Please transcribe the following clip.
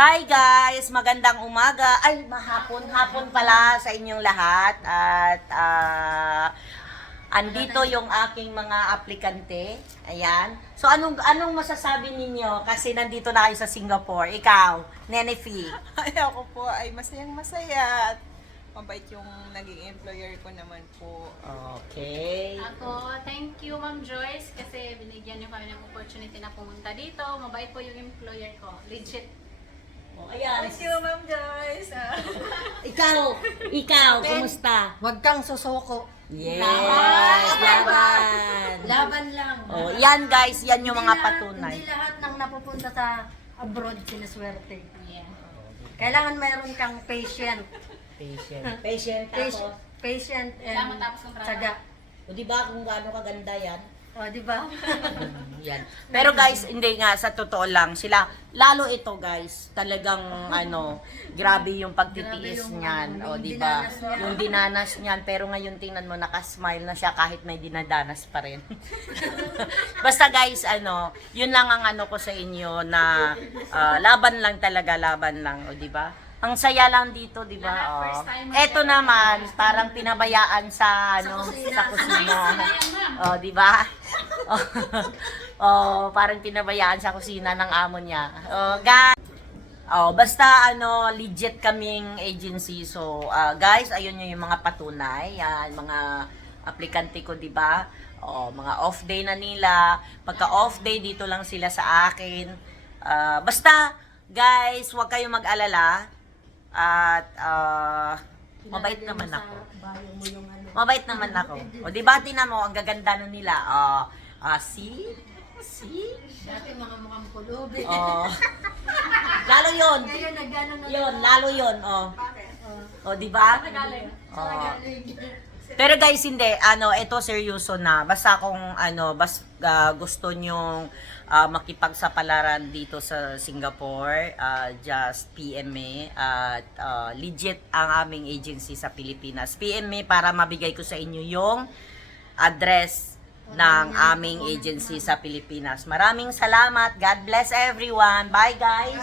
Hi guys! Magandang umaga. Ay, hapon pala sa inyong lahat. At andito yung aking mga aplikante. Ayan. So, anong masasabi ninyo? Kasi nandito na kayo sa Singapore. Ikaw, Nenefi. Ay, ako po ay masayang masaya at mabait yung naging employer ko naman po. Okay. Ako, thank you Ma'am Joyce kasi binigyan niyo kami ng opportunity na pumunta dito. Mabait po yung employer ko. Legit. Ayan. Thank you, Ma'am Joyce. Ikaw, kumusta? Huwag kang susuko. Yes, laban. Laban lang. Oh, yan guys, yan yung mga patunay. Hindi lahat ng napupunta sa abroad sinaswerte. Yeah. Kailangan mayroon kang patient. Patient ako. Patient Kailangan and matapos kontrata. tsaga. O di ba kung gaano kaganda yan? O, di ba? Yan. Pero guys, hindi nga, sa totoo lang, sila, lalo ito guys, talagang grabe yung pagtitiis Grabe yung, niyan. O, yung di ba? dinanas niya. Yung dinanas niyan, pero ngayon tingnan mo, nakasmile na siya kahit may dinadanas pa rin. Basta guys, yun lang ang ko sa inyo na laban lang talaga, laban lang. O, di ba? Ang saya lang dito, di ba? Lahat, Oh. first time mo Eto talaga. naman, parang pinabayaan sa sa kusina. Oh, di ba? Oh, parang pinabayaan sa kusina ng amo niya. Oh, guys. Oh, basta legit kaming agency. So, guys, ayun yung mga patunay. Yan, mga aplikante ko, di ba? Oh, mga off day na nila. Pagka off day, dito lang sila sa akin. Basta, guys, huwag kayong mag-alala. At, mabait naman ako. Bayo mo yung Mabait naman ako. O, di ba, tinan mo, ang gaganda nun nila. See? See? Dati mga mukhang pulubi. Oh. Lalo yun. Ngayon nagano na Yun, lalo yun. O, di ba? Tagalog. Oh. Pero guys, hindi. Ito seryoso na. Basta kung, gusto nyong makipagsapalaran dito sa Singapore, just PM me. At legit ang aming agency sa Pilipinas. PM me para mabigay ko sa inyo yung address ng aming agency sa Pilipinas. Maraming salamat. God bless everyone. Bye guys!